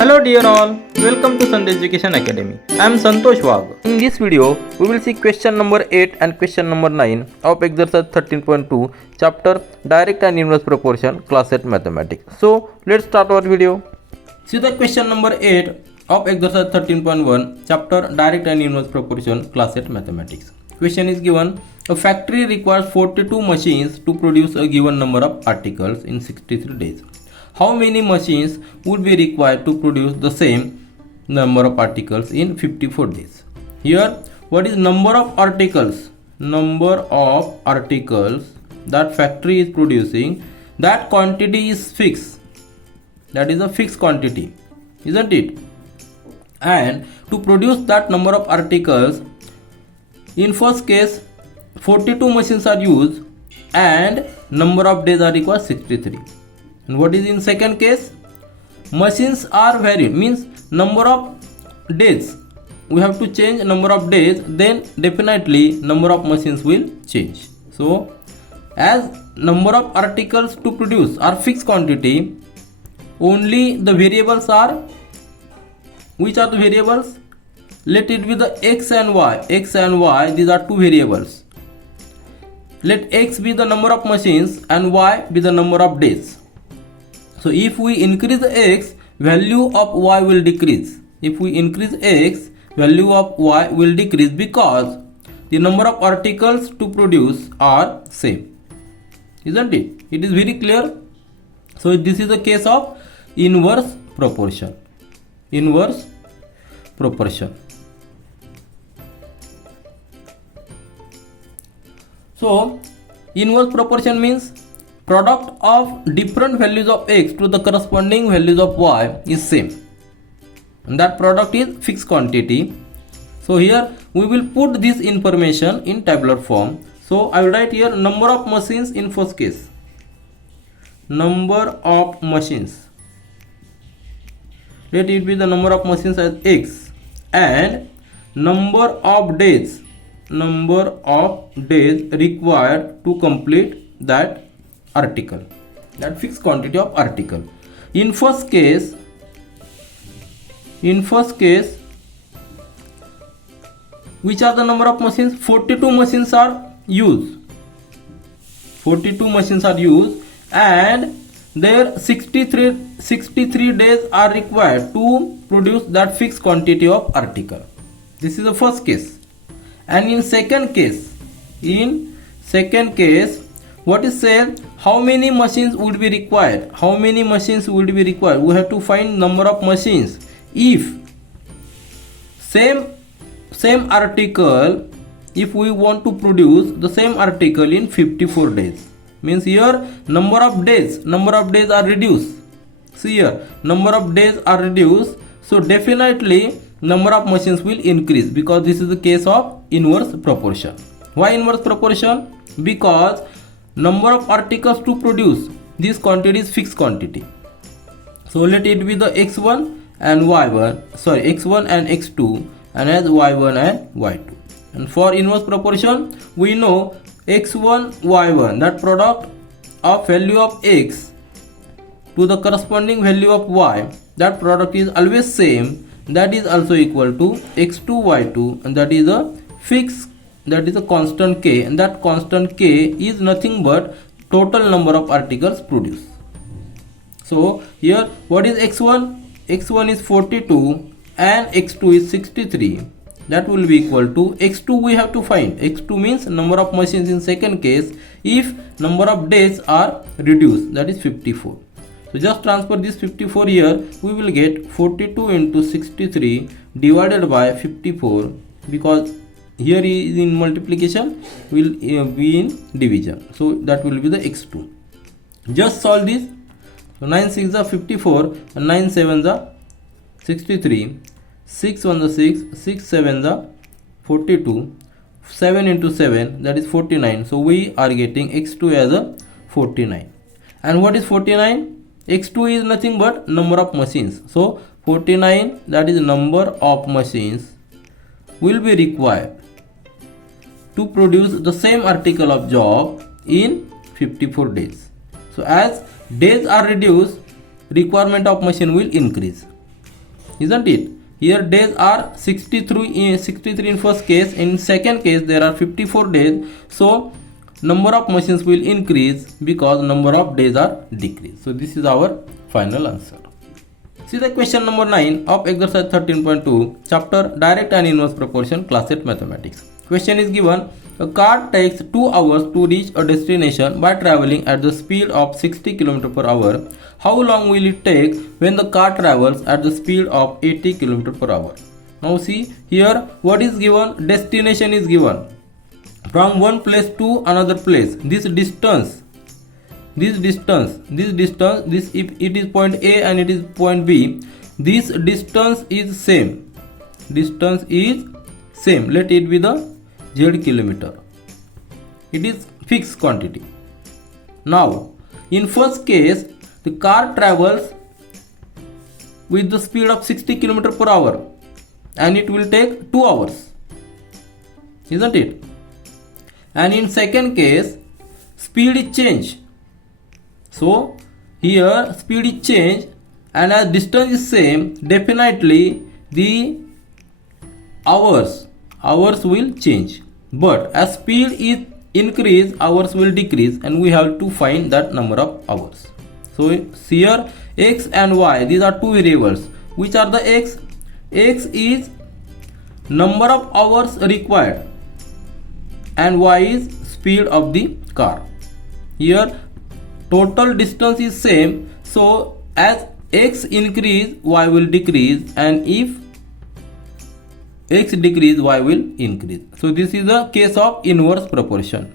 Hello dear all, welcome to Sunday Education Academy. I am Santosh Wagh. In this video, we will see question number 8 and question number 9 of exercise 13.2 chapter Direct and Inverse Proportion class 8 Mathematics. So, let's start our video. See the question number 8 of exercise 13.1 chapter Direct and Inverse Proportion class 8 Mathematics. Question is given, a factory requires 42 machines to produce a given number of articles in 63 days. How many machines would be required to produce the same number of articles in 54 days? Here, what is number of articles? Number of articles that factory is producing, that quantity is fixed. That is a fixed quantity, isn't it? And to produce that number of articles, in first case, 42 machines are used and number of days are required 63. And what is in second case? Machines are varied, means number of days. We have to change number of days, then definitely number of machines will change. So, as number of articles to produce are fixed quantity, only the variables are, which are the variables? Let it be the x and y. X and y, these are two variables. Let x be the number of machines and y be the number of days. So if we increase x, value of y will decrease. If we increase x, value of y will decrease because the number of articles to produce are same. Isn't it? It is very clear. So this is a case of inverse proportion. Inverse proportion. So inverse proportion means product of different values of x to the corresponding values of y is same, and that product is fixed quantity. So here we will put this information in tabular form. So I will write here number of machines in first case. Number of machines. Let it be the number of machines as x, and number of days. Number of days required to complete that article, that fixed quantity of article. In first case, which are the number of machines? 42 machines are used. 42 machines are used and there 63 days are required to produce that fixed quantity of article. This is the first case. And in second case, what is said? How many machines would be required? How many machines would be required? We have to find number of machines. If same article, if we want to produce the same article in 54 days, means here number of days are reduced. See here, number of days are reduced. So definitely number of machines will increase because this is the case of inverse proportion. Why inverse proportion? Because number of articles to produce this quantity is fixed quantity. So let it be the x1 and y1, x1 and x2, and as y1 and y2. And for inverse proportion, we know x1 y1, that product of value of x to the corresponding value of y, that product is always same. That is also equal to x2 y2, and that is a fixed, that is a constant k, and that constant k is nothing but total number of articles produced. So here what is x1? X1 is 42 and x2 is 63. That will be equal to x2. We have to find x2 means number of machines in second case if number of days are reduced, that is 54. So just transfer this 54 here, we will get 42 into 63 divided by 54, because here is in multiplication, will be in division. So that will be the x2. Just solve this. So 9 6 are 54 and 9 7 are 63. 6 1 are 6, 6 7 are 42. 7 into 7, that is 49. So we are getting x2 as a 49. And what is 49? x2 is nothing but number of machines. So 49, that is number of machines will be required to produce the same article of job in 54 days. So as days are reduced, requirement of machine will increase. isn't it? Here days are 63 in first case. In second case there are 54 days. So number of machines will increase because number of days are decreased. So this is our final answer. See the question number 9 of exercise 13.2, chapter direct and inverse proportion, class 8 mathematics. Question is given: a car takes 2 hours to reach a destination by traveling at the speed of 60 km per hour. How long will it take when the car travels at the speed of 80 km per hour? Now see here, what is given? Destination is given. From one place to another place, this distance, if it is point A and it is point B, this distance is same. Let it be the z kilometer. It is fixed quantity. Now in first case, the car travels with the speed of 60 km per hour and it will take 2 hours, isn't it? And in second case, speed is changed. So here speed is changed and as distance is same, definitely the hours will change. But as speed is increase, hours will decrease, and we have to find that number of hours. So here x and y, these are two variables. Which are the x? X is number of hours required and y is speed of the car. Here total distance is same, so as x increase, y will decrease, and if x decrease, y will increase. So this is the case of inverse proportion.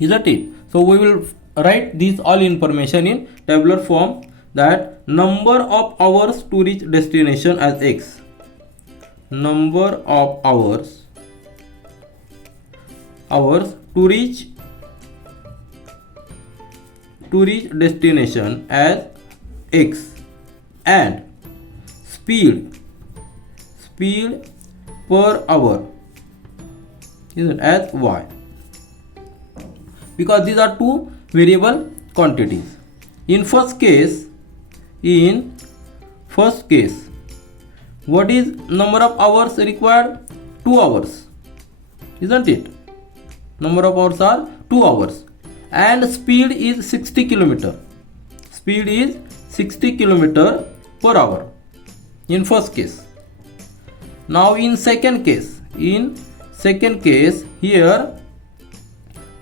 Isn't it? So we will write this all information in tabular form, that number of hours to reach destination as x. Number of hours to reach destination as x, and speed per hour is as y, because these are two variable quantities. In first case, what is number of hours required? 2 hours, isn't it? Number of hours are 2 hours, and speed is 60 km. Speed is 60 km per hour in first case. Now in second case, here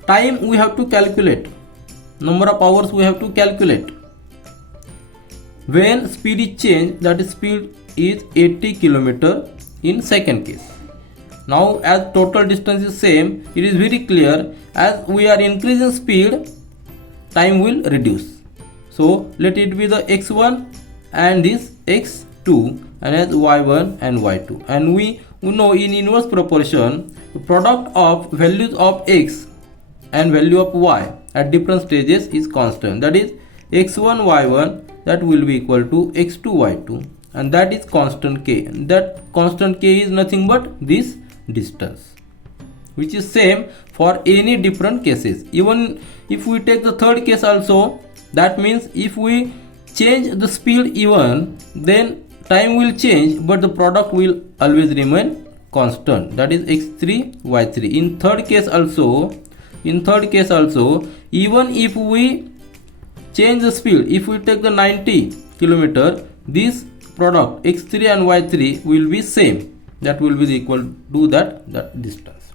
time we have to calculate, number of hours we have to calculate. When speed is changed, that is speed is 80 km in second case. Now as total distance is same, it is very clear, as we are increasing speed, time will reduce. So let it be the x1 and this x2, and as y1 and y2. And we know in inverse proportion, the product of values of x and value of y at different stages is constant. That is x1 y1, that will be equal to x2 y2, and that is constant k. And that constant k is nothing but this distance, which is same for any different cases. Even if we take the third case also, that means if we change the speed even, then time will change, but the product will always remain constant, that is x3 y3. In third case also, even if we change the speed, if we take the 90 km, this product x3 and y3 will be same, that will be equal to that distance.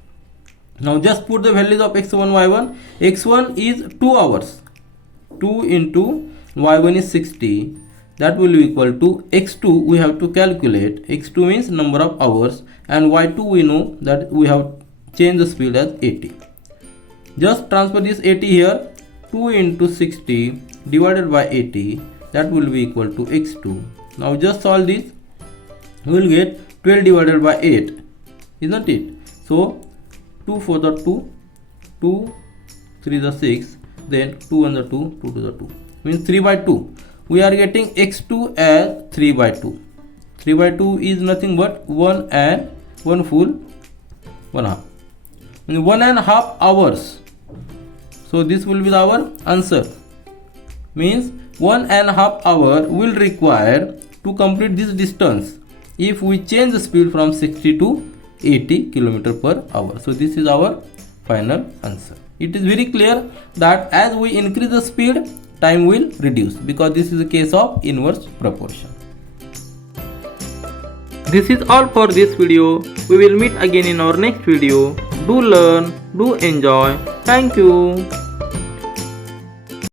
Now just put the values of x1 y1. x1 is 2 hours, 2 into y1 is 60, that will be equal to x2. We have to calculate, x2 means number of hours, and y2 we know that we have changed the speed as 80. Just transfer this 80 here, 2 into 60 divided by 80, that will be equal to x2. Now just solve this, we will get 12 divided by 8, isn't it? So 2 4 the 2, 2 3 the 6, then 2 and the 2, 2 to the 2, means 3 by 2. We are getting x2 as 3 by 2. 3 by 2 is nothing but 1 and 1 full 1 half, means 1.5 hours. So this will be our answer. means 1.5 hour will require to complete this distance if we change the speed from 60 to 80 km per hour. So this is our final answer. It is very clear that as we increase the speed, time will reduce, because this is a case of inverse proportion. This is all for this video. We will meet again in our next video. Do learn, do enjoy. Thank you.